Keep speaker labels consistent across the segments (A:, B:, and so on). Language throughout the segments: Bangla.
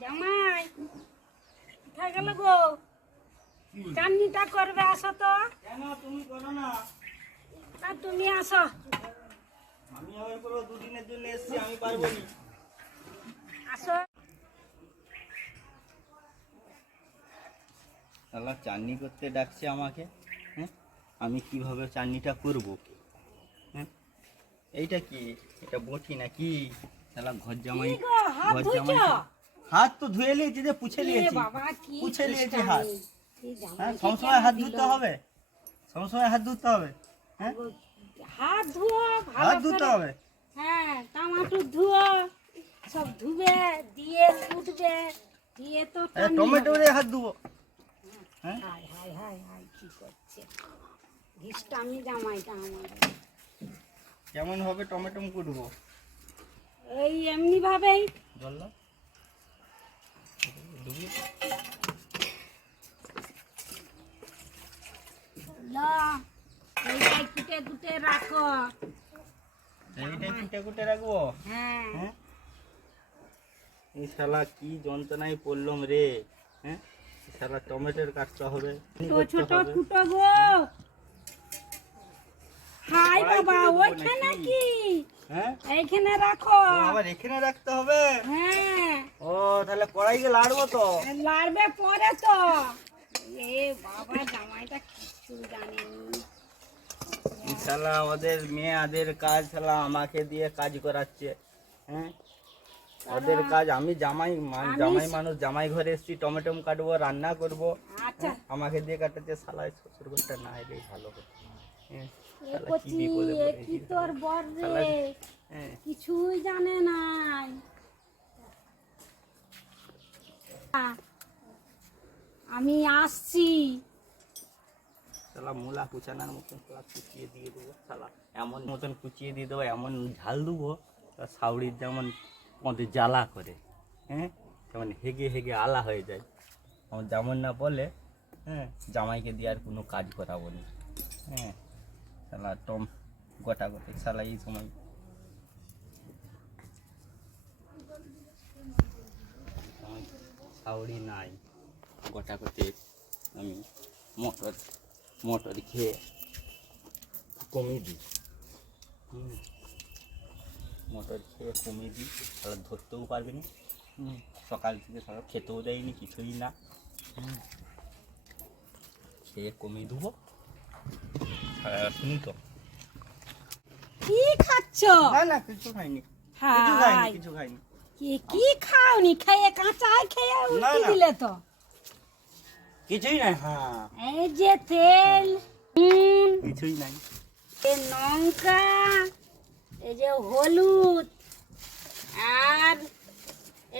A: জামাই কোথায় গেল গো? চাটনিটা করবে আসো তো।
B: কেন তুমি করো না?
A: আর তুমি আসো।
B: আমি আবার করব দুদিনের জন্য এসেছি আমি পারব না।
A: আসো।
B: শালা চাটনি করতে ডাকছে আমাকে হ্যাঁ? আমি কীভাবে চাটনিটা করব? হ্যাঁ? এইটা কি? এটা বটি না কি শালা ঘর জামাই ঘর জামাই হাত তো ধুয়ে নিয়েছি যে পুছে
A: এ
B: নিয়েছি
A: বাবা কি
B: পুছে নিয়েছি
A: খ্রিস্টানি।
B: হাত
A: এই জামাইকে
B: হ্যাঁ সবসময় হাত
A: কেন
B: ধুতে
A: দিল?
B: হবে সবসময় হাত ধুতে হবে হ্যাঁ
A: হাত ধুও ভালো
B: হাত ধুতে
A: করে।
B: হবে
A: হ্যাঁ টমাটো ধুও সব ধুবে দিয়ে কুটবে দিয়ে তো
B: আরে
A: টানি
B: টমেটো
A: হবে।
B: দিয়ে হাত ধুবো হ্যাঁ
A: হাই হাই হাই হাই কি করছে ঘিষ্টামি জামাইটা আমার
B: কেমন হবে টমেটো কুটবো
A: এই এমনি ভাবেই।
B: জল দাও। ডুবিয়ে
A: এইটাই কুটে কুটে রাখো।
B: এইটাই কুটে কুটে রাখব?
A: হ্যাঁ।
B: হ্যাঁ? এই শালা কি যন্ত্রণায় পড়লাম রে হ্যাঁ? শালা টমেটোর কাটতে হবে।
A: ছোট ছোট কুটো গো। হাই বাবা ওইখানে? কি
B: হ্যাঁ?
A: এইখানে রাখো।
B: আবার এখানে রাখতে হবে?
A: হ্যাঁ।
B: ও তাহলে কড়াইকে লাড়বো তো?
A: লাড়বে পরে তো। এ বাবা জামাইটা কিছু জানেনি।
B: শালা আমাদের মেয়েদের কাজ শালা আমাকে দিয়ে কাজ করাচ্ছে হ্যাঁ? ওদের কাজ আমি জামাই জামাই মানুষ জামাই ঘরে এসেছি টমেটো কাটবো রান্না করব
A: আচ্ছা।
B: আমাকে দিয়ে কাটাচ্ছে শালায় শ্বশুর ঘরটা না এলেই ভালো হ্যাঁ, শালা কি
A: তোর বর রে?
B: হ্যাঁ।
A: কিছুই জানে নাই। আমি আসছি।
B: শালা মূলা কুচানার মতন শালা কুচিয়ে দিয়ে দেবো শালা। এমন মতন কুচিয়ে দিয়ে দেবো এমন ঝাল দেবো তা সাউরির যেমন আমাদের জ্বালা করে হ্যাঁ? যেমন হেগে হেগে আলা হয়ে যায়। আমার যেমন না বলে হ্যাঁ জামাইকে দিয়ে আর কোনো কাজ করাবো না হ্যাঁ। টম গোটা গোটা এই সময় সাউরি নাই গোটা গোটে আমি মোটর মোটর খেয়ে কমিয়ে দিই। মোটর খেয়ে কমিয়ে দিই তাহলে ধরতেও পারবে না সকাল থেকে সকাল খেতেও দেয়নি কিছুই না খেয়ে কমিয়ে দেবো শুনি তো।
A: কি খাচ্ছ?
B: না না কিছু খাইনি। কিছু খাইনি কিছু খাইনি।
A: কি কি খাওনি? খেয়ে কাঁচাই খেয়ে উল্টি দিলে তো।
B: কিছুই নাই হ্যাঁ।
A: এই যে তেল নুন
B: কিছুই নাই।
A: এ লঙ্কা এই যে হলুদ আর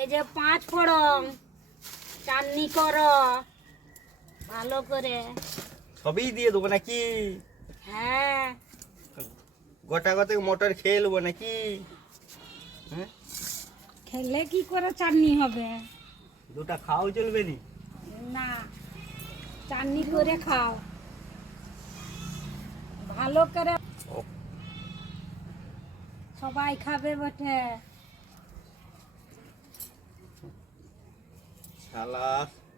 A: এই যে পাঁচ ফোড়ন চাটনি কর। ভালো করে।
B: সবই দিয়ে দেবো নাকি?
A: হ্যাঁ।
B: গোটা গোটা মোটর খেয়ে নেব নাকি? হ্যাঁ?
A: খেলে কি করে চাটনি হবে?
B: দুটা খাও চলবে নি?
A: না চাটনি করে খাও। ভালো করে সবাই খাবে বটে।
B: শালা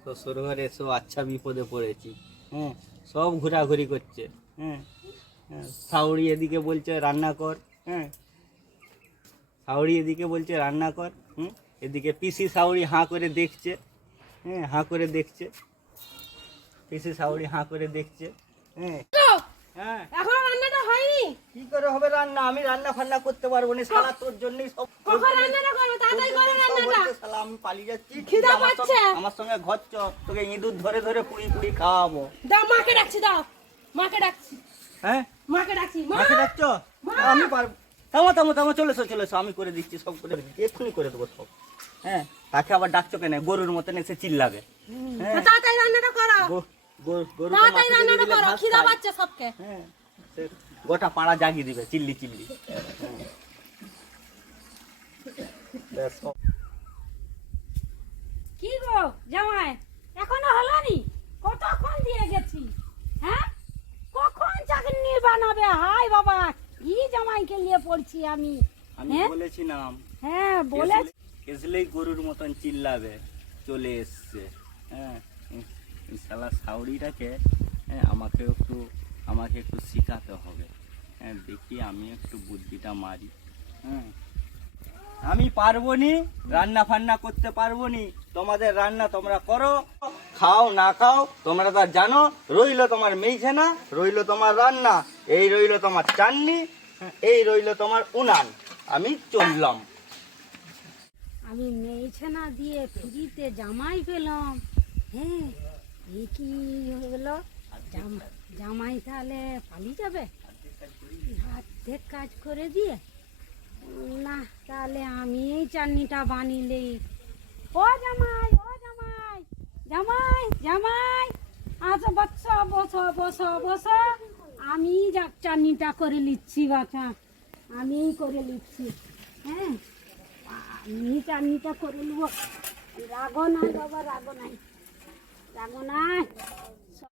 B: শ্বশুর ঘরে এসো আচ্ছা বিপদে পড়েছি। হ্যাঁ সব ঘোরাঘুরি করছে। হ্যাঁ। হ্যাঁ। সাউরি এদিকে বলছে রান্না কর। হ্যাঁ। সাউরি এদিকে বলছে রান্না কর। হুম? এদিকে পিসি সাউরি হাঁ করে দেখছে। হ্যাঁ হাঁ করে দেখছে। পিসি সাউরি হাঁ করে দেখছে। হ্যাঁ। হ্যাঁ।
A: এখন রান্নাটা হয়নি?
B: কি করে হবে রান্না? আমি রান্না ফান্না করতে পারব না শালা তোর জন্যই সব
A: কখন রান্নাটা করবে? তাড়াতাড়ি করো রান্নাটা।
B: শালা আমি পালিয়ে যাচ্ছি।
A: খিদা
B: আমার সঙ্গে-
A: পাচ্ছে।
B: আমার সঙ্গে ঘর চ তোকে ইঁদুর ধরে ধরে পুড়ি পুড়ি খাওয়াবো।
A: দাও মাকে ডাকছি দাও। মাকে ডাকছি।
B: হ্যাঁ?
A: মাকে ডাকছি। মা!
B: মাকে ডাকছ! আমি পারব। থামো থামো থামো চলে এসো চলে এসো। আমি করে দিচ্ছি সব করে দিচ্ছি। এক্ষুনি করে দেবো সব। হ্যাঁ? তাকে আবার ডাকছো কেন? গরুর মতন এসে চিল্লাবে। হ্যাঁ?
A: তাড়াতাড়ি রান্নাটা করো।
B: গো- গরু
A: তাড়াতাড়ি রান্নাটা করো। খিদা পাচ্ছে সবকে।
B: হ্যাঁ? গোটা পাড়া জাগিয়ে দিবে চিল্লি চিল্লি। হ্যাঁ।
A: কি গো জামাই? এখনও হলো নি কতক্ষণ দিয়ে গেছি? হ্যাঁ কখন চাকরি বানাবে? হাই বাবা কি জামাইকে নিয়ে পড়ছি আমি?
B: আমি
A: হ্যাঁ?
B: বলেছিলাম
A: হ্যাঁ বলে
B: এসলেই গরুর মতন চিল্লাবে চলে এসছে। হ্যাঁ শালা সাউরিটাকে হ্যাঁ আমাকে একটু আমাকে একটু শেখাতে হবে। হ্যাঁ দেখি আমি একটু বুদ্ধিটা মারি। হ্যাঁ। আমি পারব নি রান্না ফান্না করতে পারব নি তোমাদের রান্না তোমরা করো। খাও, না খাও, তোমরা তা জানো, রইল তোমার মেইছেনা রইল তোমার রান্না, এই রইল তোমার চাননি, এই রইল তোমার উনান। আমি চললাম।
A: আমি মেয়েছে না দিয়ে ফ্রিতে জামাই পেলাম। হ্যাঁ এই কি হলো? জাম- জামাই তাহলে পালিয়ে যাবে? অর্ধেক কাজ করে দিয়ে? না, তাহলে আমি এই চাটনিটা বানিলেই। ও জামাই! জামাই জামাই আচ্ছা বাচ্চা বসো বসো বসো, আমি যা চাটনিটা করে নিচ্ছি বাচ্চা আমি করে নিচ্ছি হ্যাঁ? আমি চাটনিটা করে নেব। রাগো নাই, বাবা রাগো নাই। রাগো নাই।